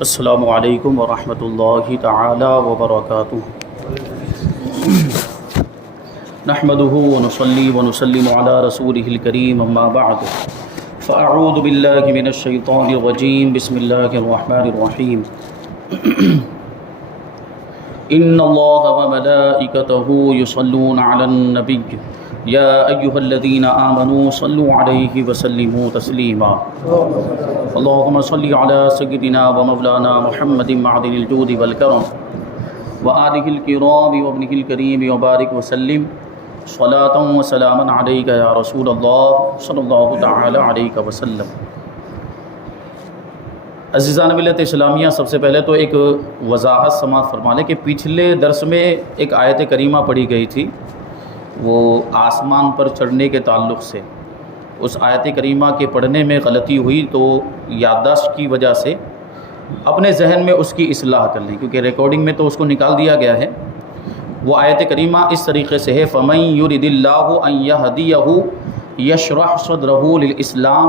السلام علیکم ورحمۃ اللہ تعالی وبرکاتہ۔ نحمده ونصلي ونسلم على رسوله الكريم اما بعد فاعوذ باللہ من الشیطان الرجیم بسم اللہ الرحمن الرحیم۔ ان اللہ وملائکته یصلون علی النبی یا ایہا الذین آمنوا صلوا علیہ وسلموا تسلیما۔ اللہم صلی علی سیدنا ومولانا محمد معدن الجود والکرم وآلہ الکرام وابنہ الکریم وبارک وسلم صلاۃ و سلاما علیک یا رسول اللہ صلی اللہ تعالی علیہ وسلم۔ عزیزان ملت اسلامیہ، سب سے پہلے تو ایک وضاحت سماعت فرما لیں کہ پچھلے درس میں ایک آیت کریمہ پڑھی گئی تھی، وہ آسمان پر چڑھنے کے تعلق سے۔ اس آیت کریمہ کے پڑھنے میں غلطی ہوئی تو یادداشت کی وجہ سے اپنے ذہن میں اس کی اصلاح کر لیں، کیونکہ ریکارڈنگ میں تو اس کو نکال دیا گیا ہے۔ وہ آیت کریمہ اس طریقے سے ہے: فَمَن يُرِدِ اللَّهُ أَن يَهْدِيَهُ يَشْرَحْ صَدْرَهُ لِلْإِسْلَامِ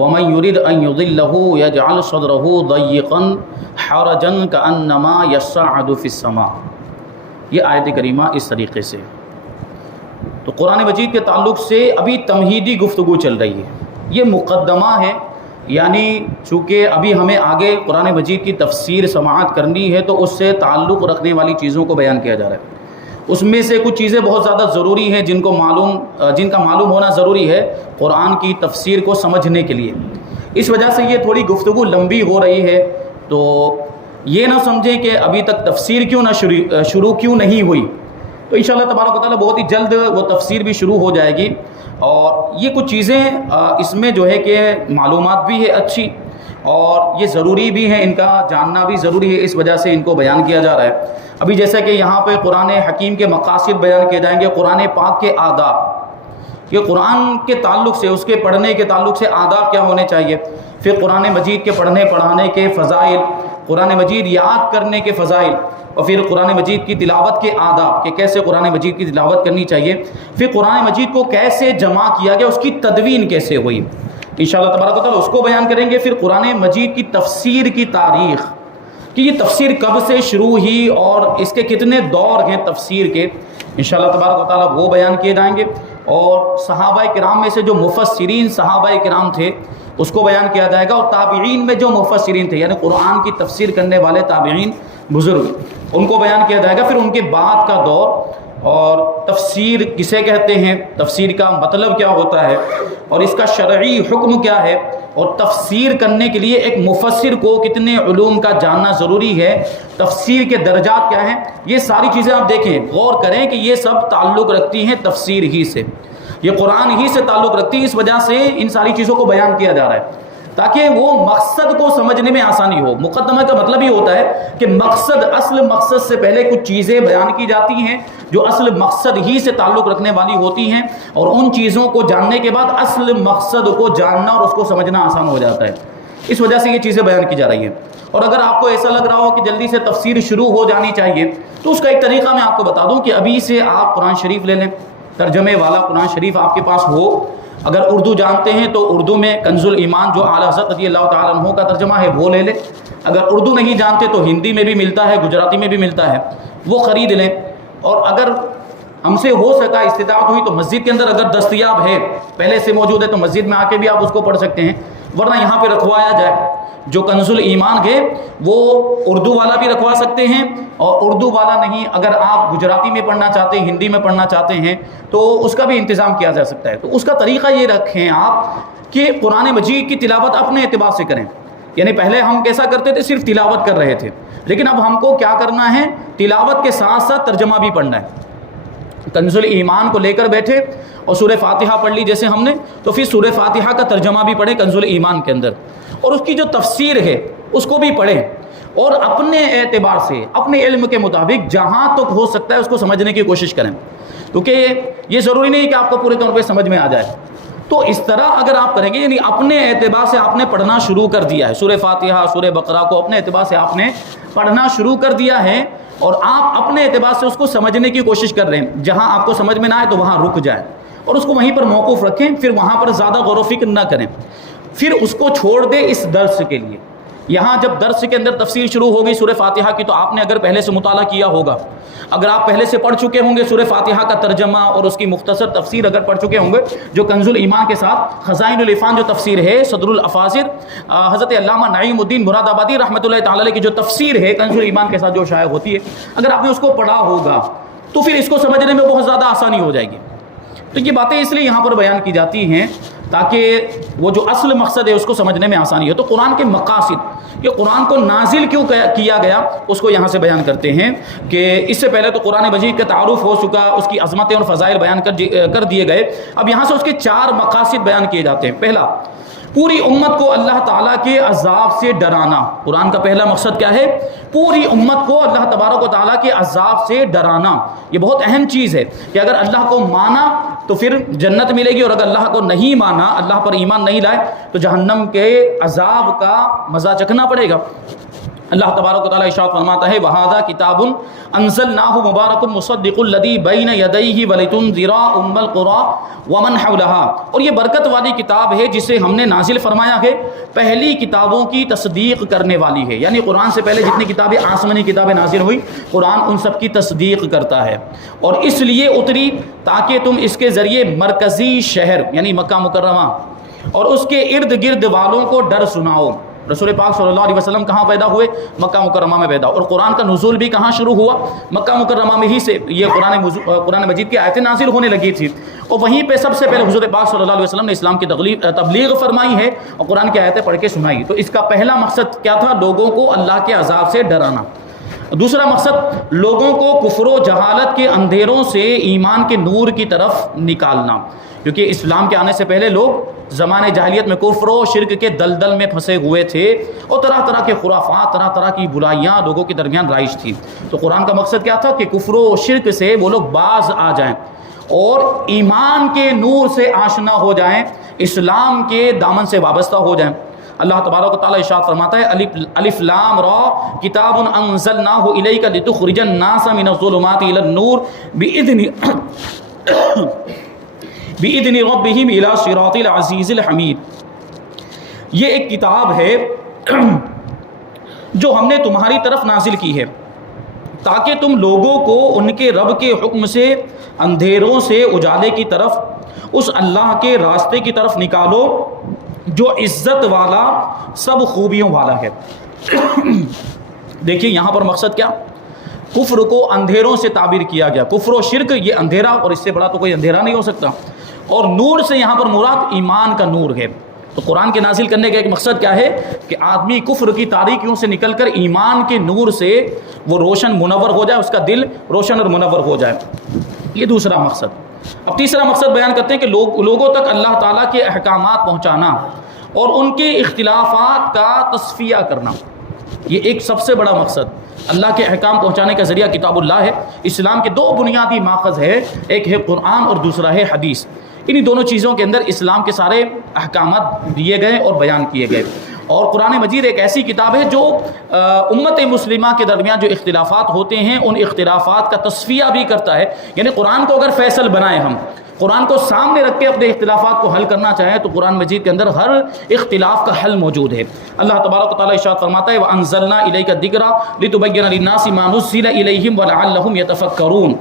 وَمَن يُرِدْ أَن يُضِلَّهُ يَجْعَلْ صَدْرَهُ ضَيِّقًا حَرَجًا كَأَنَّمَا يَصَّعَّدُ فِي السَّمَاءِ۔ یہ آیت کریمہ اس طریقے سے۔ تو قرآن مجید کے تعلق سے ابھی تمہیدی گفتگو چل رہی ہے، یہ مقدمہ ہے، یعنی چونکہ ابھی ہمیں آگے قرآن مجید کی تفسیر سماعت کرنی ہے تو اس سے تعلق رکھنے والی چیزوں کو بیان کیا جا رہا ہے۔ اس میں سے کچھ چیزیں بہت زیادہ ضروری ہیں جن کا معلوم ہونا ضروری ہے قرآن کی تفسیر کو سمجھنے کے لیے۔ اس وجہ سے یہ تھوڑی گفتگو لمبی ہو رہی ہے، تو یہ نہ سمجھیں کہ ابھی تک تفسیر کیوں نہ شروع کیوں نہیں ہوئی۔ تو انشاءاللہ تبارک و تعالیٰ بہت ہی جلد وہ تفسیر بھی شروع ہو جائے گی، اور یہ کچھ چیزیں اس میں جو ہے کہ معلومات بھی ہے اچھی، اور یہ ضروری بھی ہے، ان کا جاننا بھی ضروری ہے، اس وجہ سے ان کو بیان کیا جا رہا ہے۔ ابھی جیسا کہ یہاں پہ قرآن حکیم کے مقاصد بیان کیے جائیں گے، قرآن پاک کے آداب، یہ قرآن کے تعلق سے، اس کے پڑھنے کے تعلق سے آداب کیا ہونے چاہیے، پھر قرآن مجید کے پڑھنے پڑھانے کے فضائل، قرآن مجید یاد کرنے کے فضائل، اور پھر قرآن مجید کی تلاوت کے آداب کہ کیسے قرآن مجید کی تلاوت کرنی چاہیے، پھر قرآن مجید کو کیسے جمع کیا گیا، اس کی تدوین کیسے ہوئی، انشاءاللہ تبارک و تعالیٰ اس کو بیان کریں گے۔ پھر قرآن مجید کی تفسیر کی تاریخ کہ یہ تفسیر کب سے شروع ہوئی اور اس کے کتنے دور ہیں تفسیر کے، انشاءاللہ تبارک و تعالیٰ وہ بیان کیے جائیں گے۔ اور صحابہ کرام میں سے جو مفسرین صحابہ کرام تھے اس کو بیان کیا جائے گا، اور تابعین میں جو مفسرین تھے یعنی قرآن کی تفسیر کرنے والے تابعین بزرگ، ان کو بیان کیا جائے گا۔ پھر ان کے بعد کا دور، اور تفسیر کسے کہتے ہیں، تفسیر کا مطلب کیا ہوتا ہے، اور اس کا شرعی حکم کیا ہے، اور تفسیر کرنے کے لیے ایک مفسر کو کتنے علوم کا جاننا ضروری ہے، تفسیر کے درجات کیا ہیں، یہ ساری چیزیں آپ دیکھیں، غور کریں کہ یہ سب تعلق رکھتی ہیں تفسیر ہی سے، یہ قرآن ہی سے تعلق رکھتی ہے۔ اس وجہ سے ان ساری چیزوں کو بیان کیا جا رہا ہے تاکہ وہ مقصد کو سمجھنے میں آسانی ہو۔ مقدمہ کا مطلب ہی ہوتا ہے کہ مقصد، اصل مقصد سے پہلے کچھ چیزیں بیان کی جاتی ہیں جو اصل مقصد ہی سے تعلق رکھنے والی ہوتی ہیں، اور ان چیزوں کو جاننے کے بعد اصل مقصد کو جاننا اور اس کو سمجھنا آسان ہو جاتا ہے۔ اس وجہ سے یہ چیزیں بیان کی جا رہی ہیں۔ اور اگر آپ کو ایسا لگ رہا ہو کہ جلدی سے تفسیر شروع ہو جانی چاہیے تو اس کا ایک طریقہ میں آپ کو بتا دوں کہ ابھی سے آپ قرآن شریف لے لیں، ترجمے والا قرآن شریف آپ کے پاس ہو۔ اگر اردو جانتے ہیں تو اردو میں کنز الایمان جو اعلیٰ حضرت رضی اللہ تعالیٰ عنہ کا ترجمہ ہے وہ لے لیں۔ اگر اردو نہیں جانتے تو ہندی میں بھی ملتا ہے، گجراتی میں بھی ملتا ہے، وہ خرید لیں۔ اور اگر ہم سے ہو سکا، استطاعت ہوئی تو مسجد کے اندر اگر دستیاب ہے، پہلے سے موجود ہے تو مسجد میں آ کے بھی آپ اس کو پڑھ سکتے ہیں، ورنہ یہاں پہ رکھوایا جائے۔ جو کنز الایمان ہے وہ اردو والا بھی رکھوا سکتے ہیں، اور اردو والا نہیں، اگر آپ گجراتی میں پڑھنا چاہتے ہیں، ہندی میں پڑھنا چاہتے ہیں تو اس کا بھی انتظام کیا جا سکتا ہے۔ تو اس کا طریقہ یہ رکھیں آپ کہ قرآن مجید کی تلاوت اپنے اعتبار سے کریں، یعنی پہلے ہم کیسا کرتے تھے، صرف تلاوت کر رہے تھے، لیکن اب ہم کو کیا کرنا ہے، تلاوت کے ساتھ ساتھ ترجمہ بھی پڑھنا ہے۔ کنز الایمان کو لے کر بیٹھے اور سورہ فاتحہ پڑھ لی جیسے ہم نے، تو پھر سورہ فاتحہ کا ترجمہ بھی پڑھیں کنز الایمان کے اندر، اور اس کی جو تفسیر ہے اس کو بھی پڑھیں، اور اپنے اعتبار سے، اپنے علم کے مطابق جہاں تک ہو سکتا ہے اس کو سمجھنے کی کوشش کریں، کیونکہ یہ ضروری نہیں کہ آپ کو پورے طور پہ سمجھ میں آ جائے۔ تو اس طرح اگر آپ کریں گے، یعنی اپنے اعتبار سے آپ نے پڑھنا شروع کر دیا ہے، سورہ فاتحہ، سورہ بقرہ کو اپنے اعتبار سے آپ نے پڑھنا شروع کر دیا ہے، اور آپ اپنے اعتبار سے اس کو سمجھنے کی کوشش کر رہے ہیں، جہاں آپ کو سمجھ میں نہ آئے تو وہاں رک جائیں اور اس کو وہیں پر موقوف رکھیں، پھر وہاں پر زیادہ غور و فکر نہ کریں، پھر اس کو چھوڑ دیں اس درس کے لیے۔ یہاں جب درس کے اندر تفسیر شروع ہو گئی سورہ فاتحہ کی، تو آپ نے اگر پہلے سے مطالعہ کیا ہوگا، اگر آپ پہلے سے پڑھ چکے ہوں گے سورہ فاتحہ کا ترجمہ اور اس کی مختصر تفسیر اگر پڑھ چکے ہوں گے، جو کنز الایمان کے ساتھ خزائن العرفان جو تفسیر ہے صدر الافاضل حضرت علامہ نعیم الدین مراد آبادی رحمۃ اللہ تعالی علیہ کی جو تفسیر ہے کنز الایمان کے ساتھ جو شائع ہوتی ہے، اگر آپ نے اس کو پڑھا ہوگا تو پھر اس کو سمجھنے میں بہت زیادہ آسانی ہو جائے گی۔ تو یہ باتیں اس لیے یہاں پر بیان کی جاتی ہیں تاکہ وہ جو اصل مقصد ہے اس کو سمجھنے میں آسانی ہے۔ تو قرآن کے مقاصد، یہ قرآن کو نازل کیوں کیا گیا، اس کو یہاں سے بیان کرتے ہیں کہ اس سے پہلے تو قرآن مجید کا تعارف ہو چکا، اس کی عظمتیں اور فضائل بیان کر دیے گئے۔ اب یہاں سے اس کے 4 مقاصد بیان کیے جاتے ہیں۔ پہلا، پوری امت کو اللہ تعالیٰ کے عذاب سے ڈرانا۔ قرآن کا پہلا مقصد کیا ہے؟ پوری امت کو اللہ تبارک و تعالیٰ کے عذاب سے ڈرانا۔ یہ بہت اہم چیز ہے کہ اگر اللہ کو مانا تو پھر جنت ملے گی، اور اگر اللہ کو نہیں مانا، اللہ پر ایمان نہیں لائے، تو جہنم کے عذاب کا مزہ چکھنا پڑے گا۔ اللہ تبارک و تعالیٰ ارشاد فرماتا ہے وَهَذَا كِتَابٌ أَنزَلْنَاهُ مُبَارَكٌ مُصَدِّقُ الَّذِي بَيْنَ يَدَيْهِ وَلِتُنذِرَ أُمَّ الْقُرَىٰ وَمَنْ حَوْلَهَا، اور یہ برکت والی کتاب ہے جسے ہم نے نازل فرمایا ہے، پہلی کتابوں کی تصدیق کرنے والی ہے۔ یعنی قرآن سے پہلے جتنی کتابیں آسمانی کتابیں نازل ہوئی، قرآن ان سب کی تصدیق کرتا ہے، اور اس لیے اتری تاکہ تم اس کے ذریعے مرکزی شہر یعنی مکہ مکرمہ اور اس کے ارد گرد والوں کو ڈر سناؤ۔ رسول پاک صلی اللہ علیہ وسلم کہاں پیدا ہوئے؟ مکہ مکرمہ میں پیدا، اور قرآن کا نزول بھی کہاں شروع ہوا؟ مکہ مکرمہ میں ہی سے یہ قرآن مجید کی آیتیں نازل ہونے لگی تھی، اور وہیں پہ سب سے پہلے حضور پاک صلی اللہ علیہ وسلم نے اسلام کی تبلیغ فرمائی ہے اور قرآن کی آیتیں پڑھ کے سنائی۔ تو اس کا پہلا مقصد کیا تھا؟ لوگوں کو اللہ کے عذاب سے ڈرانا۔ دوسرا مقصد، لوگوں کو کفر و جہالت کے اندھیروں سے ایمان کے نور کی طرف نکالنا، کیونکہ اسلام کے آنے سے پہلے لوگ زمانے جاہلیت میں کفر و شرک کے دلدل میں پھنسے ہوئے تھے، اور طرح طرح کے خرافات، طرح طرح کی برائیاں لوگوں کے درمیان رائج تھی۔ تو قرآن کا مقصد کیا تھا کہ کفر و شرک سے وہ لوگ باز آ جائیں اور ایمان کے نور سے آشنا ہو جائیں، اسلام کے دامن سے وابستہ ہو جائیں۔ اللہ تبارک و تعالیٰ ارشاد فرماتا ہے الف لام را کتاب انزلناہ الیک لتخرج الناس من الظلمات الی النور بِإِذْنِ رَبِّهِمْ إِلَىٰ صِرَاطِ الْعَزِيزِ الْحَمِيدِ، یہ ایک کتاب ہے جو ہم نے تمہاری طرف نازل کی ہے تاکہ تم لوگوں کو ان کے رب کے حکم سے اندھیروں سے اجالے کی طرف، اس اللہ کے راستے کی طرف نکالو جو عزت والا، سب خوبیوں والا ہے۔ دیکھیے یہاں پر مقصد کیا؟ کفر کو اندھیروں سے تعبیر کیا گیا۔ کفر و شرک یہ اندھیرا، اور اس سے بڑا تو کوئی اندھیرا نہیں ہو سکتا، اور نور سے یہاں پر مراد ایمان کا نور ہے۔ تو قرآن کے نازل کرنے کا ایک مقصد کیا ہے کہ آدمی کفر کی تاریکیوں سے نکل کر ایمان کے نور سے وہ روشن منور ہو جائے، اس کا دل روشن اور منور ہو جائے۔ یہ دوسرا مقصد۔ اب تیسرا مقصد بیان کرتے ہیں کہ لوگوں تک اللہ تعالیٰ کے احکامات پہنچانا اور ان کے اختلافات کا تصفیہ کرنا، یہ ایک سب سے بڑا مقصد۔ اللہ کے احکام پہنچانے کا ذریعہ کتاب اللہ ہے۔ اسلام کے 2 بنیادی ماخذ ہے، ایک ہے قرآن اور دوسرا ہے حدیث۔ انہی دونوں چیزوں کے اندر اسلام کے سارے احکامات دیے گئے اور بیان کیے گئے، اور قرآن مجید ایک ایسی کتاب ہے جو امت مسلمہ کے درمیان جو اختلافات ہوتے ہیں ان اختلافات کا تصفیہ بھی کرتا ہے۔ یعنی قرآن کو اگر فیصل بنائیں، ہم قرآن کو سامنے رکھ کے اپنے اختلافات کو حل کرنا چاہیں تو قرآن مجید کے اندر ہر اختلاف کا حل موجود ہے۔ اللہ تبارک و تعالیٰ ارشاد فرماتا ہے وَأَنزَلْنَا إِلَيْكَ الذِّكْرَ لِتُبَيِّنَ لِلنَّاسِ مَا نُزِّلَ إِلَيْهِمْ وَلَعَلَّهُمْ يَتَفَكَّرُونَ،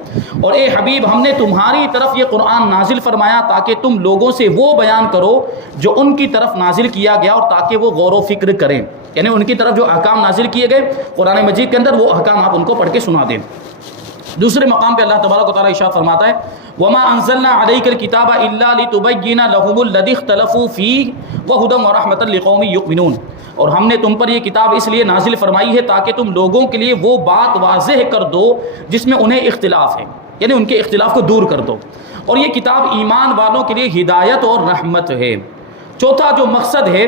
اور اے حبیب ہم نے تمہاری طرف یہ قرآن نازل فرمایا تاکہ تم لوگوں سے وہ بیان کرو جو ان کی طرف نازل کیا گیا، اور تاکہ وہ غور و فکر کریں، یعنی ان کی طرف جو احکام نازل کیے گئے قرآن مجید کے اندر وہ احکام آپ ان کو پڑھ کے سنا دیں۔ دوسرے مقام پہ اللہ تبارک و تعالیٰ ارشاد فرماتا ہے وَمَا أَنزَلْنَا عَلَيْكَ الْكِتَابَ إِلَّا لِتُبَيِّنَ لَهُمُ الَّذِي اخْتَلَفُوا فِيهِ وَهُدًى وَرَحْمَةً لِقَوْمٍ يُؤْمِنُونَ، اور ہم نے تم پر یہ کتاب اس لیے نازل فرمائی ہے تاکہ تم لوگوں کے لیے وہ بات واضح کر دو جس میں انہیں اختلاف ہے، یعنی ان کے اختلاف کو دور کر دو، اور یہ کتاب ایمان والوں کے لیے ہدایت اور رحمت ہے۔ چوتھا جو مقصد ہے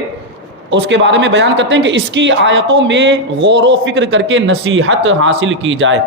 اس کے بارے میں بیان کرتے ہیں کہ اس کی آیتوں میں غور و فکر کر کے نصیحت حاصل کی جائے۔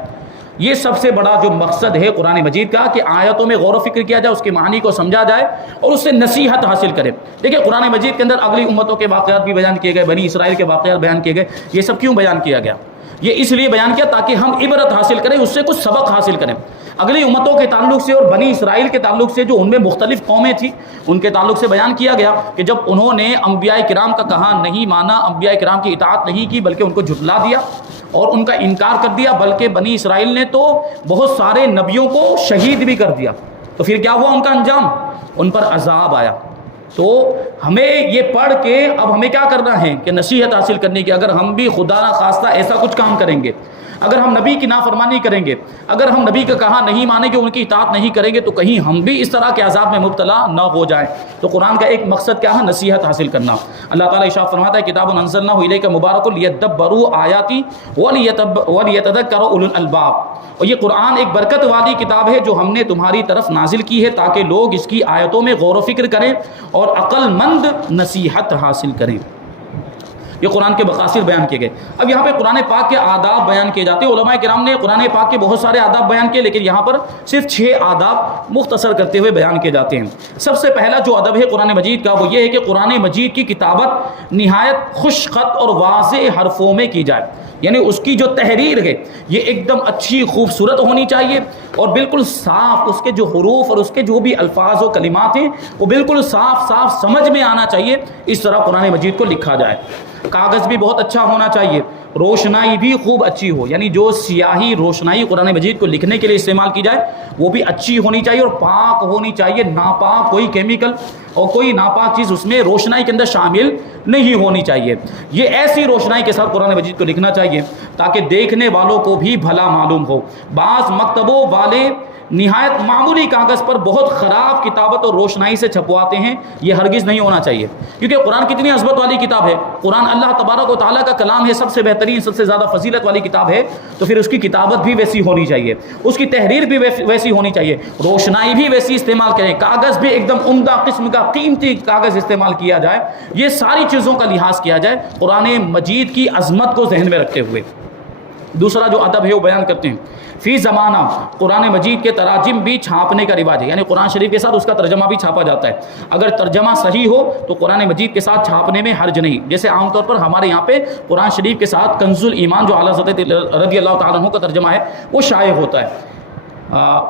یہ سب سے بڑا جو مقصد ہے قرآن مجید کا کہ آیتوں میں غور و فکر کیا جائے، اس کے معنی کو سمجھا جائے اور اس سے نصیحت حاصل کرے۔ دیکھیں قرآن مجید کے اندر اگلی امتوں کے واقعات بھی بیان کیے گئے، بنی اسرائیل کے واقعات بیان کیے گئے۔ یہ سب کیوں بیان کیا گیا؟ یہ اس لیے بیان کیا تاکہ ہم عبرت حاصل کریں، اس سے کچھ سبق حاصل کریں۔ اگلی امتوں کے تعلق سے اور بنی اسرائیل کے تعلق سے جو ان میں مختلف قومیں تھیں ان کے تعلق سے بیان کیا گیا کہ جب انہوں نے انبیاء کرام کا کہا نہیں مانا، انبیاء کرام کی اطاعت نہیں کی بلکہ ان کو جھٹلا دیا اور ان کا انکار کر دیا، بلکہ بنی اسرائیل نے تو بہت سارے نبیوں کو شہید بھی کر دیا، تو پھر کیا ہوا ان کا انجام؟ ان پر عذاب آیا۔ تو ہمیں یہ پڑھ کے اب ہمیں کیا کرنا ہے کہ نصیحت حاصل کرنے کی، اگر ہم بھی خدا نہ خواستہ ایسا کچھ کام کریں گے، اگر ہم نبی کی نافرمانی کریں گے، اگر ہم نبی کا کہا نہیں مانیں گے، ان کی اطاعت نہیں کریں گے، تو کہیں ہم بھی اس طرح کے عذاب میں مبتلا نہ ہو جائیں۔ تو قرآن کا ایک مقصد کیا ہے؟ نصیحت حاصل کرنا۔ اللہ تعالیٰ ارشاد فرماتا ہے کتاب انزلناہ الیک مبارک لیدبروا آیاتی ولیتذکر اولو الالباب، اور یہ قرآن ایک برکت والی کتاب ہے جو ہم نے تمہاری طرف نازل کی ہے تاکہ لوگ اس کی آیتوں میں غور و فکر کریں اور عقل مند نصیحت حاصل کریں۔ یہ قرآن کے مقاصد بیان کیے گئے۔ اب یہاں پہ قرآن پاک کے آداب بیان کیے جاتے ہیں۔ علماء کرام نے قرآن پاک کے بہت سارے آداب بیان کیے، لیکن یہاں پر صرف 6 آداب مختصر کرتے ہوئے بیان کیے جاتے ہیں۔ سب سے پہلا جو ادب ہے قرآن مجید کا وہ یہ ہے کہ قرآن مجید کی کتابت نہایت خوش خط اور واضح حرفوں میں کی جائے، یعنی اس کی جو تحریر ہے یہ ایک دم اچھی خوبصورت ہونی چاہیے اور بالکل صاف، اس کے جو حروف اور اس کے جو بھی الفاظ و کلمات ہیں وہ بالکل صاف صاف سمجھ میں آنا چاہیے، اس طرح قرآن مجید کو لکھا جائے۔ کاغذ بھی بہت اچھا ہونا چاہیے، روشنائی بھی خوب اچھی ہو، یعنی جو سیاہی روشنائی قرآن مجید کو لکھنے کے لیے استعمال کی جائے وہ بھی اچھی ہونی چاہیے اور پاک ہونی چاہیے، ناپاک کوئی کیمیکل اور کوئی ناپاک چیز اس میں روشنائی کے اندر شامل نہیں ہونی چاہیے۔ یہ ایسی روشنائی کے ساتھ قرآن مجید کو لکھنا چاہیے تاکہ دیکھنے والوں کو بھی بھلا معلوم ہو۔ بعض مکتبوں والے نہایت معمولی کاغذ پر بہت خراب کتابت اور روشنائی سے چھپواتے ہیں، یہ ہرگز نہیں ہونا چاہیے، کیونکہ قرآن کتنی عظمت والی کتاب ہے، قرآن اللہ تبارک و تعالیٰ کا کلام ہے، سب سے بہترین، سب سے زیادہ فضیلت والی کتاب ہے، تو پھر اس کی کتابت بھی ویسی ہونی چاہیے، اس کی تحریر بھی ویسی ہونی چاہیے، روشنائی بھی ویسی استعمال کریں، کاغذ بھی ایک دم عمدہ قسم کا قیمتی کاغذ استعمال کیا جائے، یہ ساری چیزوں کا لحاظ کیا جائے قرآن مجید کی عظمت کو ذہن میں رکھتے ہوئے۔ دوسرا جو ادب ہے وہ بیان کرتے ہیں، فی زمانہ قرآن مجید کے تراجم بھی چھاپنے کا رواج ہے، یعنی قرآن شریف کے ساتھ اس کا ترجمہ بھی چھاپا جاتا ہے، اگر ترجمہ صحیح ہو تو قرآن مجید کے ساتھ چھاپنے میں حرج نہیں، جیسے عام طور پر ہمارے یہاں پہ قرآن شریف کے ساتھ کنز الایمان جو اعلیٰ حضرت رضی اللہ تعالیٰ عنہ کا ترجمہ ہے وہ شائع ہوتا ہے،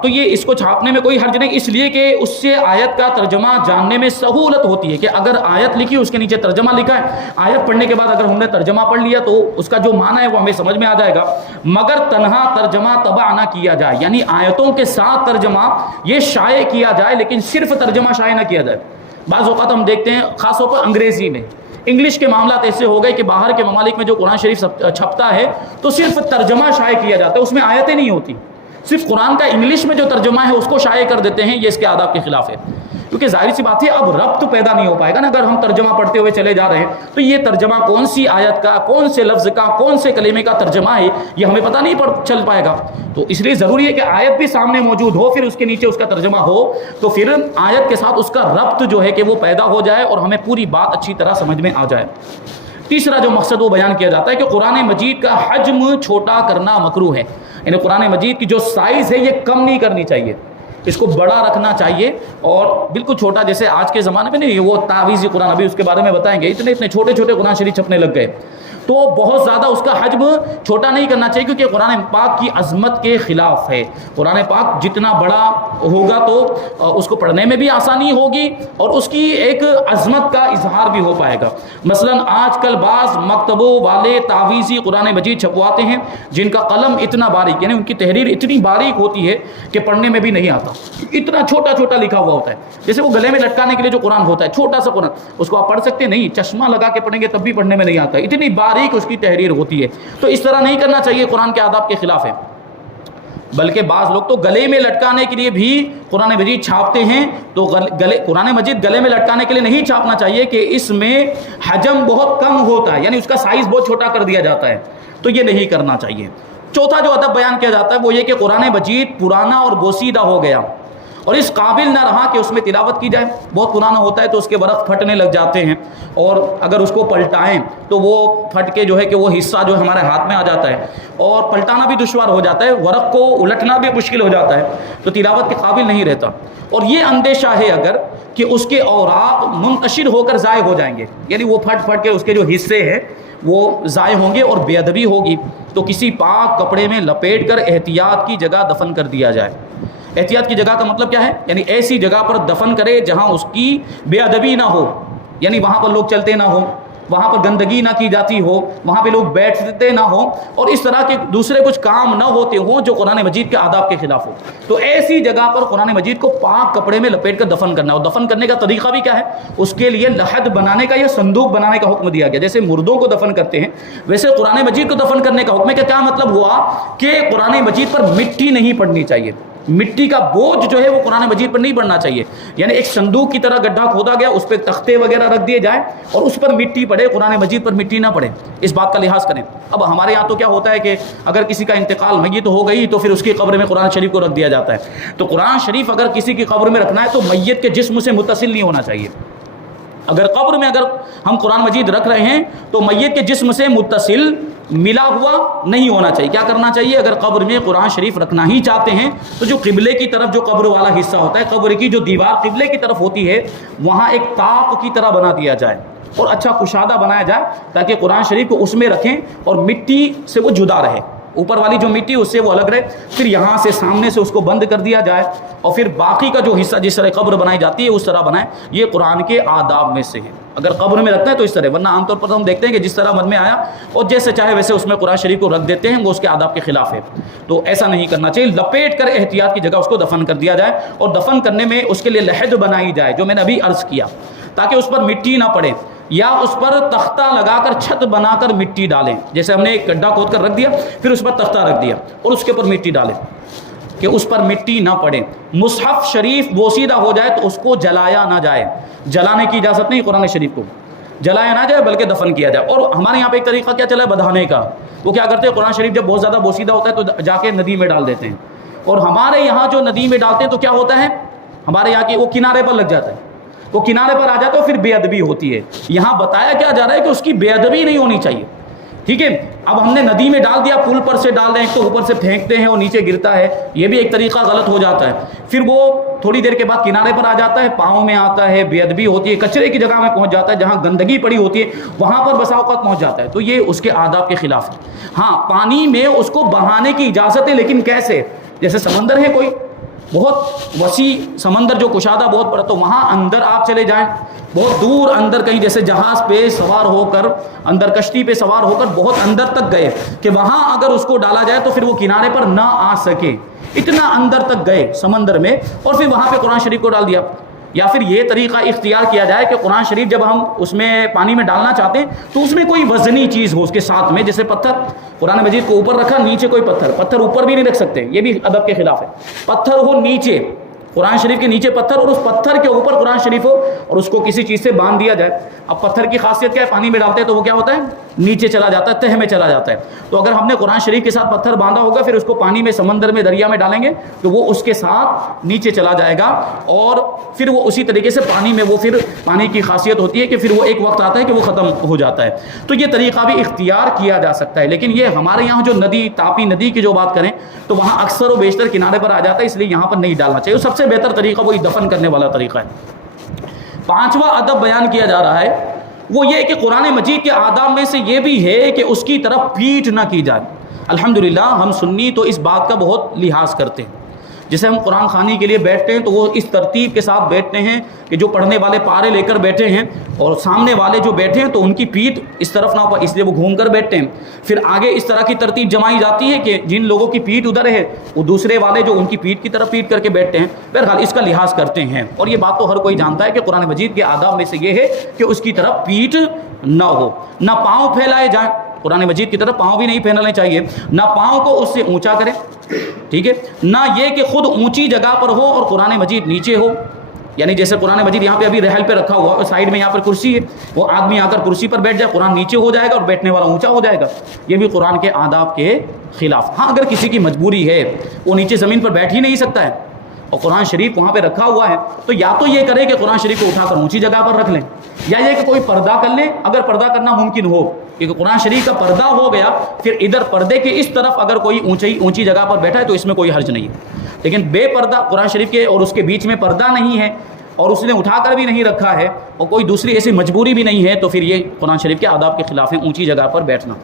تو یہ اس کو چھاپنے میں کوئی حرج نہیں، اس لیے کہ اس سے آیت کا ترجمہ جاننے میں سہولت ہوتی ہے، کہ اگر آیت لکھی اس کے نیچے ترجمہ لکھا ہے، آیت پڑھنے کے بعد اگر ہم نے ترجمہ پڑھ لیا تو اس کا جو معنی ہے وہ ہمیں سمجھ میں آ جائے گا، مگر تنہا ترجمہ طبع نہ کیا جائے، یعنی آیتوں کے ساتھ ترجمہ یہ شائع کیا جائے لیکن صرف ترجمہ شائع نہ کیا جائے۔ بعض اوقات ہم دیکھتے ہیں خاص طور پر انگریزی میں، انگلش کے معاملات ایسے ہو گئے کہ باہر کے ممالک میں جو قرآن شریف چھپتا ہے تو صرف ترجمہ شائع کیا جاتا ہے، اس میں آیتیں نہیں ہوتی، صرف قرآن کا انگلش میں جو ترجمہ ہے اس کو شائع کر دیتے ہیں، یہ اس کے آداب کے خلاف ہے، کیونکہ ظاہر سی بات ہے اب ربط پیدا نہیں ہو پائے گا نا، اگر ہم ترجمہ پڑھتے ہوئے چلے جا رہے ہیں تو یہ ترجمہ کون سی آیت کا، کون سے لفظ کا، کون سے کلمے کا ترجمہ ہے یہ ہمیں پتہ نہیں چل پائے گا، تو اس لیے ضروری ہے کہ آیت بھی سامنے موجود ہو، پھر اس کے نیچے اس کا ترجمہ ہو، تو پھر آیت کے ساتھ اس کا ربط جو ہے کہ وہ پیدا ہو جائے اور ہمیں پوری بات اچھی طرح سمجھ میں آ جائے۔ تیسرا جو مقصد وہ بیان کیا جاتا ہے کہ قرآن مجید کا حجم چھوٹا کرنا مکروہ ہے، یعنی قرآن مجید کی جو سائز ہے یہ کم نہیں کرنی چاہیے، اس کو بڑا رکھنا چاہیے اور بالکل چھوٹا، جیسے آج کے زمانے میں نہیں وہ تعویذی قرآن، ابھی اس کے بارے میں بتائیں گے، اتنے چھوٹے چھوٹے قرآن شریف چھپنے لگ گئے، تو بہت زیادہ اس کا حجم چھوٹا نہیں کرنا چاہیے، کیونکہ قرآن پاک کی عظمت کے خلاف ہے، قرآن پاک جتنا بڑا ہوگا تو اس کو پڑھنے میں بھی آسانی ہوگی اور اس کی ایک عظمت کا اظہار بھی ہو پائے گا۔ مثلا آج کل بعض مکتبوں والے تعویذی قرآن مجید چھپواتے ہیں جن کا قلم اتنا باریک، یعنی ان کی تحریر اتنی باریک ہوتی ہے کہ پڑھنے میں بھی نہیں آتا، اتنا چھوٹا چھوٹا لکھا ہوا ہوتا ہے، جیسے وہ گلے میں لٹکانے کے لیے جو قرآن ہوتا ہے چھوٹا سا قرآن، اس کو آپ پڑھ سکتے نہیں، چشمہ لگا کے پڑھیں گے تب بھی پڑھنے میں نہیں آتا، اتنی باریک اس کی تحریر ہوتی ہے، تو اس طرح نہیں کرنا چاہیے، قرآن کے آداب کے خلاف ہے۔ بلکہ بعض لوگ تو گلے میں لٹکانے کے لیے بھی قرآن مجید چھاپتے ہیں، تو قرآن مجید گلے میں لٹکانے کے لیے نہیں چھاپنا چاہیے کہ اس میں حجم بہت کم ہوتا ہے، یعنی اس کا سائز بہت چھوٹا کر دیا جاتا ہے، تو یہ نہیں کرنا چاہیے۔ چوتھا جو ادب بیان کیا جاتا ہے وہ یہ کہ قرآن مجید پرانا اور بوسیدہ ہو گیا اور اس قابل نہ رہا کہ اس میں تلاوت کی جائے، بہت پرانا ہوتا ہے تو اس کے ورق پھٹنے لگ جاتے ہیں اور اگر اس کو پلٹائیں تو وہ پھٹ کے جو ہے کہ وہ حصہ جو ہمارے ہاتھ میں آ جاتا ہے اور پلٹانا بھی دشوار ہو جاتا ہے، ورق کو الٹنا بھی مشکل ہو جاتا ہے، تو تلاوت کے قابل نہیں رہتا، اور یہ اندیشہ ہے اگر کہ اس کے اوراق منتشر ہو کر ضائع ہو جائیں گے، یعنی وہ پھٹ کے اس کے جو حصے ہیں وہ ضائع ہوں گے اور بے ادبی ہوگی، تو کسی پاک کپڑے میں لپیٹ کر احتیاط کی جگہ دفن کر دیا جائے۔ احتیاط کی جگہ کا مطلب کیا ہے؟ یعنی ایسی جگہ پر دفن کرے جہاں اس کی بے ادبی نہ ہو، یعنی وہاں پر لوگ چلتے نہ ہوں، وہاں پر گندگی نہ کی جاتی ہو، وہاں پہ لوگ بیٹھتے نہ ہوں، اور اس طرح کے دوسرے کچھ کام نہ ہوتے ہوں جو قرآن مجید کے آداب کے خلاف ہو۔ تو ایسی جگہ پر قرآن مجید کو پاک کپڑے میں لپیٹ کر دفن کرنا ہے۔ اور دفن کرنے کا طریقہ بھی کیا ہے؟ اس کے لیے لحد بنانے کا یا صندوق بنانے کا حکم دیا گیا۔ جیسے مردوں کو دفن کرتے ہیں ویسے قرآن مجید کو دفن کرنے کا حکم ہے۔ کہ کیا مطلب ہوا؟ کہ قرآن مجید پر مٹی نہیں پڑنی چاہیے، مٹی کا بوجھ جو ہے وہ قرآن مجید پر نہیں بڑھنا چاہیے۔ یعنی ایک صندوق کی طرح گڈھا کھودا گیا، اس پہ تختے وغیرہ رکھ دیے جائیں اور اس پر مٹی پڑے، قرآن مجید پر مٹی نہ پڑے، اس بات کا لحاظ کریں۔ اب ہمارے یہاں تو کیا ہوتا ہے کہ اگر کسی کا انتقال میت ہو گئی تو پھر اس کی قبر میں قرآن شریف کو رکھ دیا جاتا ہے۔ تو قرآن شریف اگر کسی کی قبر میں رکھنا ہے تو میت کے جسم سے متصل نہیں ہونا چاہیے۔ اگر قبر میں اگر ہم قرآن مجید رکھ رہے ہیں تو میت کے جسم سے متصل ملا ہوا نہیں ہونا چاہیے۔ کیا کرنا چاہیے؟ اگر قبر میں قرآن شریف رکھنا ہی چاہتے ہیں تو جو قبلے کی طرف جو قبر والا حصہ ہوتا ہے، قبر کی جو دیوار قبلے کی طرف ہوتی ہے، وہاں ایک طاق کی طرح بنا دیا جائے اور اچھا کشادہ بنایا جائے تاکہ قرآن شریف کو اس میں رکھیں اور مٹی سے وہ جدا رہے، اوپر والی جو مٹی اس سے وہ الگ رہے۔ پھر یہاں سے سامنے سے اس کو بند کر دیا جائے اور پھر باقی کا جو حصہ جس طرح قبر بنائی جاتی ہے اس طرح بنائیں۔ یہ قرآن کے آداب میں سے ہے۔ اگر قبر میں رکھتا ہے تو اس طرح، ورنہ عام طور پر ہم دیکھتے ہیں کہ جس طرح من میں آیا اور جیسے چاہے ویسے اس میں قرآن شریف کو رکھ دیتے ہیں، وہ اس کے آداب کے خلاف ہے۔ تو ایسا نہیں کرنا چاہیے، لپیٹ کر احتیاط کی جگہ اس کو دفن کر دیا جائے اور دفن کرنے میں اس کے لیے لحد بنائی جائے، جو میں نے ابھی عرض کیا، تاکہ اس پر مٹی نہ پڑے، یا اس پر تختہ لگا کر چھت بنا کر مٹی ڈالیں۔ جیسے ہم نے ایک گڈھا کھود کر رکھ دیا، پھر اس پر تختہ رکھ دیا اور اس کے اوپر مٹی ڈالیں کہ اس پر مٹی نہ پڑے۔ مصحف شریف بوسیدہ ہو جائے تو اس کو جلایا نہ جائے، جلانے کی اجازت نہیں، قرآن شریف کو جلایا نہ جائے بلکہ دفن کیا جائے۔ اور ہمارے یہاں پہ ایک طریقہ کیا چلا ہے بدھانے کا، وہ کیا کرتے ہیں قرآن شریف جب بہت زیادہ بوسیدہ ہوتا ہے تو جا کے ندی میں ڈال دیتے ہیں، اور ہمارے یہاں جو ندی میں ڈالتے ہیں تو کیا ہوتا ہے، ہمارے یہاں کی وہ کنارے پر لگ جاتا ہے، وہ کنارے پر آ جاتا ہے اور پھر بے ادبی ہوتی ہے۔ یہاں بتایا کیا جا رہا ہے کہ اس کی بے ادبی نہیں ہونی چاہیے، ٹھیک ہے۔ اب ہم نے ندی میں ڈال دیا، پل پر سے ڈال رہے ہیں تو اوپر سے پھینکتے ہیں اور نیچے گرتا ہے، یہ بھی ایک طریقہ غلط ہو جاتا ہے۔ پھر وہ تھوڑی دیر کے بعد کنارے پر آ جاتا ہے، پاؤں میں آتا ہے، بے ادبی ہوتی ہے، کچرے کی جگہ میں پہنچ جاتا ہے، جہاں گندگی پڑی ہوتی ہے وہاں پر بسا اوقات پہنچ جاتا ہے، تو یہ اس کے آداب کے خلاف ہے۔ ہاں، پانی میں اس کو بہانے کی اجازت ہے، لیکن کیسے؟ جیسے سمندر ہے کوئی بہت وسیع سمندر جو کشادہ بہت بڑا، تو وہاں اندر آپ چلے جائیں، بہت دور اندر کہیں، جیسے جہاز پہ سوار ہو کر، اندر کشتی پہ سوار ہو کر بہت اندر تک گئے کہ وہاں اگر اس کو ڈالا جائے تو پھر وہ کنارے پر نہ آ سکے، اتنا اندر تک گئے سمندر میں اور پھر وہاں پہ قرآن شریف کو ڈال دیا۔ یا پھر یہ طریقہ اختیار کیا جائے کہ قرآن شریف جب ہم اس میں پانی میں ڈالنا چاہتے ہیں تو اس میں کوئی وزنی چیز ہو اس کے ساتھ میں، جیسے پتھر، قرآن مجید کو اوپر رکھا، نیچے کوئی پتھر اوپر بھی نہیں رکھ سکتے، یہ بھی ادب کے خلاف ہے۔ پتھر ہو نیچے، قرآن شریف کے نیچے پتھر اور اس پتھر کے اوپر قرآن شریف ہو اور اس کو کسی چیز سے باندھ دیا جائے۔ اب پتھر کی خاصیت کیا ہے؟ پانی میں ڈالتے ہیں تو وہ کیا ہوتا ہے؟ نیچے چلا جاتا ہے، تہ میں چلا جاتا ہے۔ تو اگر ہم نے قرآن شریف کے ساتھ پتھر باندھا ہوگا، پھر اس کو پانی میں، سمندر میں، دریا میں ڈالیں گے تو وہ اس کے ساتھ نیچے چلا جائے گا اور پھر وہ اسی طریقے سے پانی میں، وہ پھر پانی کی خاصیت ہوتی ہے کہ پھر وہ ایک وقت آتا ہے کہ وہ ختم ہو جاتا ہے۔ تو یہ طریقہ بھی اختیار کیا جا سکتا ہے، لیکن یہ ہمارے یہاں جو ندی، تاپی ندی کی جو بات کریں تو وہاں اکثر و بیشتر کنارے پر آ جاتا ہے، اس لیے یہاں پر نہیں ڈالنا چاہیے۔ سب سے بہتر طریقہ وہی دفن کرنے والا طریقہ ہے۔ پانچواں ادب بیان کیا جا رہا ہے وہ یہ کہ قرآن مجید کے آداب میں سے یہ بھی ہے کہ اس کی طرف پیٹھ نہ کی جائے۔ الحمدللہ ہم سنی تو اس بات کا بہت لحاظ کرتے ہیں، جیسے ہم قرآن خوانی کے لیے بیٹھتے ہیں تو وہ اس ترتیب کے ساتھ بیٹھتے ہیں کہ جو پڑھنے والے پارے لے کر بیٹھے ہیں اور سامنے والے جو بیٹھے ہیں تو ان کی پیٹھ اس طرف نہ ہو، اس لیے وہ گھوم کر بیٹھتے ہیں۔ پھر آگے اس طرح کی ترتیب جمائی جاتی ہے کہ جن لوگوں کی پیٹھ ادھر ہے وہ دوسرے والے جو ان کی پیٹھ کی طرف پیٹھ کر کے بیٹھتے ہیں۔ بہرحال اس کا لحاظ کرتے ہیں، اور یہ بات تو ہر کوئی جانتا ہے کہ قرآن مجید کے آداب میں سے یہ ہے کہ اس کی طرف پیٹھ نہ ہو، نہ پاؤں پھیلائے جائیں، قرآن مجید کی طرف پاؤں بھی نہیں پھیلانے چاہیے، نہ پاؤں کو اس سے اونچا کریں، ٹھیک ہے، نہ یہ کہ خود اونچی جگہ پر ہو اور قرآن مجید نیچے ہو، یعنی جیسے قرآن مجید یہاں پہ ابھی رحل پہ رکھا ہوا اور سائیڈ میں یہاں پر کرسی ہے، وہ آدمی آ کر کرسی پر بیٹھ جائے، قرآن نیچے ہو جائے گا اور بیٹھنے والا اونچا ہو جائے گا، یہ بھی قرآن کے آداب کے خلاف۔ ہاں اگر کسی کی مجبوری ہے، وہ نیچے زمین پر بیٹھ ہی نہیں سکتا ہے اور قرآن شریف وہاں پہ رکھا ہوا ہے، تو یا تو یہ کرے کہ قرآن شریف کو اٹھا کر اونچی جگہ پر رکھ لیں، یا یہ کہ کوئی پردہ کر لیں اگر پردہ کرنا ممکن ہو، کیونکہ قرآن شریف کا پردہ ہو گیا، پھر ادھر پردے کے اس طرف اگر کوئی اونچی جگہ پر بیٹھا ہے تو اس میں کوئی حرج نہیں ہے۔ لیکن بے پردہ قرآن شریف کے اور اس کے بیچ میں پردہ نہیں ہے اور اس نے اٹھا کر بھی نہیں رکھا ہے اور کوئی دوسری ایسی مجبوری بھی نہیں ہے تو پھر یہ قرآن شریف کے آداب کے خلاف ہے، اونچی جگہ پر بیٹھنا۔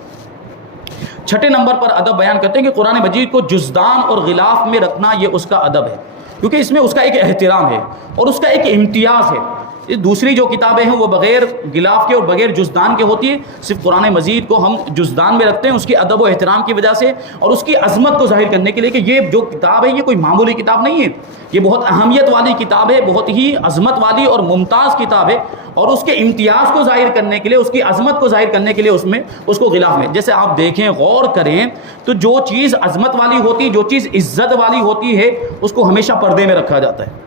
چھٹے نمبر پر ادب بیان کرتے ہیں کہ قرآن مجید کو جزدان اور غلاف میں رکھنا یہ اس کا ادب ہے، کیونکہ اس میں اس کا ایک احترام ہے اور اس کا ایک امتیاز ہے۔ دوسری جو کتابیں ہیں وہ بغیر غلاف کے اور بغیر جزدان کے ہوتی ہے، صرف قرآن مجید کو ہم جزدان میں رکھتے ہیں اس کی ادب و احترام کی وجہ سے اور اس کی عظمت کو ظاہر کرنے کے لیے کہ یہ جو کتاب ہے یہ کوئی معمولی کتاب نہیں ہے، یہ بہت اہمیت والی کتاب ہے، بہت ہی عظمت والی اور ممتاز کتاب ہے، اور اس کے امتیاز کو ظاہر کرنے کے لیے، اس کی عظمت کو ظاہر کرنے کے لیے اس میں اس کو غلاف میں، جیسے آپ دیکھیں غور کریں تو جو چیز عظمت والی ہوتی، جو چیز عزت والی ہوتی ہے اس کو ہمیشہ پردے میں رکھا جاتا ہے،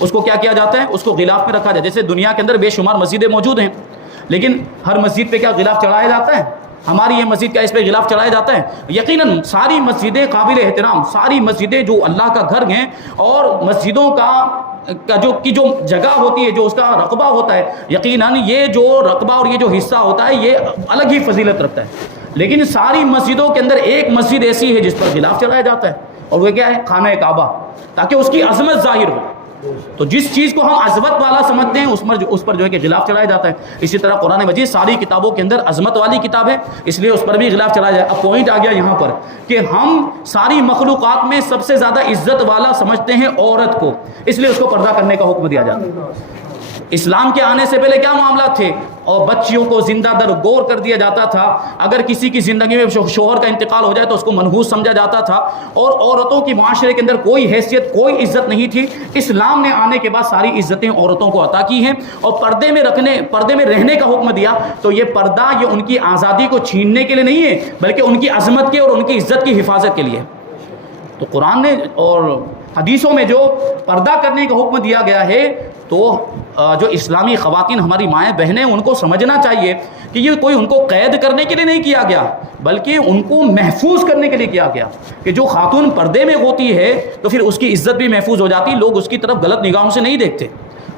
اس کو کیا کیا جاتا ہے، اس کو غلاف میں رکھا جاتا ہے۔ جیسے دنیا کے اندر بے شمار مسجدیں موجود ہیں، لیکن ہر مسجد پہ کیا غلاف چڑھایا جاتا ہے؟ ہماری یہ مسجد کا اس پہ غلاف چڑھایا جاتا ہے؟ یقیناً ساری مسجدیں قابل احترام، ساری مسجدیں جو اللہ کا گھر ہیں اور مسجدوں کا جو جگہ ہوتی ہے، جو اس کا رقبہ ہوتا ہے، یقیناً یہ جو رقبہ اور یہ جو حصہ ہوتا ہے یہ الگ ہی فضیلت رکھتا ہے، لیکن ساری مسجدوں کے اندر ایک مسجد ایسی ہے جس پر غلاف چڑھایا جاتا ہے، اور وہ کیا ہے؟ خانہ کعبہ، تاکہ اس کی عظمت ظاہر ہو۔ تو جس چیز کو ہم عظمت والا سمجھتے ہیں اس پر جو ہے کہ غلاف چڑھایا جاتا ہے۔ اسی طرح قرآن مجید ساری کتابوں کے اندر عظمت والی کتاب ہے، اس لیے اس پر بھی غلاف چڑھایا جائے۔ اب پوائنٹ آ گیا یہاں پر کہ ہم ساری مخلوقات میں سب سے زیادہ عزت والا سمجھتے ہیں عورت کو، اس لیے اس کو پردہ کرنے کا حکم دیا جاتا ہے۔ اسلام کے آنے سے پہلے کیا معاملات تھے؟ اور بچیوں کو زندہ در گور کر دیا جاتا تھا، اگر کسی کی زندگی میں شوہر کا انتقال ہو جائے تو اس کو منحوس سمجھا جاتا تھا، اور عورتوں کی معاشرے کے اندر کوئی حیثیت، کوئی عزت نہیں تھی۔ اسلام نے آنے کے بعد ساری عزتیں عورتوں کو عطا کی ہیں اور پردے میں رہنے کا حکم دیا۔ تو یہ پردہ یہ ان کی آزادی کو چھیننے کے لیے نہیں ہے، بلکہ ان کی عظمت کے اور ان کی عزت کی حفاظت کے لیے۔ تو قرآن نے اور حدیثوں میں جو پردہ کرنے کا حکم دیا گیا ہے، تو جو اسلامی خواتین ہماری مائیں بہنیں ان کو سمجھنا چاہیے کہ یہ کوئی ان کو قید کرنے کے لیے نہیں کیا گیا، بلکہ ان کو محفوظ کرنے کے لیے کیا گیا، کہ جو خاتون پردے میں ہوتی ہے تو پھر اس کی عزت بھی محفوظ ہو جاتی، لوگ اس کی طرف غلط نگاہوں سے نہیں دیکھتے۔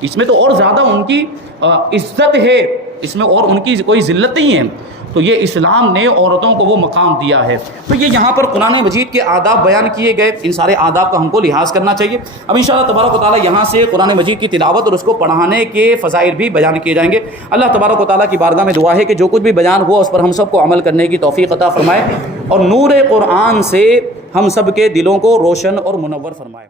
اس میں تو اور زیادہ ان کی عزت ہے، اس میں اور ان کی کوئی ذلت نہیں ہے۔ تو یہ اسلام نے عورتوں کو وہ مقام دیا ہے۔ تو یہ یہاں پر قرآن مجید کے آداب بیان کیے گئے، ان سارے آداب کا ہم کو لحاظ کرنا چاہیے۔ اب انشاءاللہ تبارک و تعالیٰ یہاں سے قرآن مجید کی تلاوت اور اس کو پڑھانے کے فضائل بھی بیان کیے جائیں گے۔ اللہ تبارک و تعالیٰ کی بارگاہ میں دعا ہے کہ جو کچھ بھی بیان ہوا اس پر ہم سب کو عمل کرنے کی توفیق عطا فرمائے اور نور قرآن سے ہم سب کے دلوں کو روشن اور منور فرمائے۔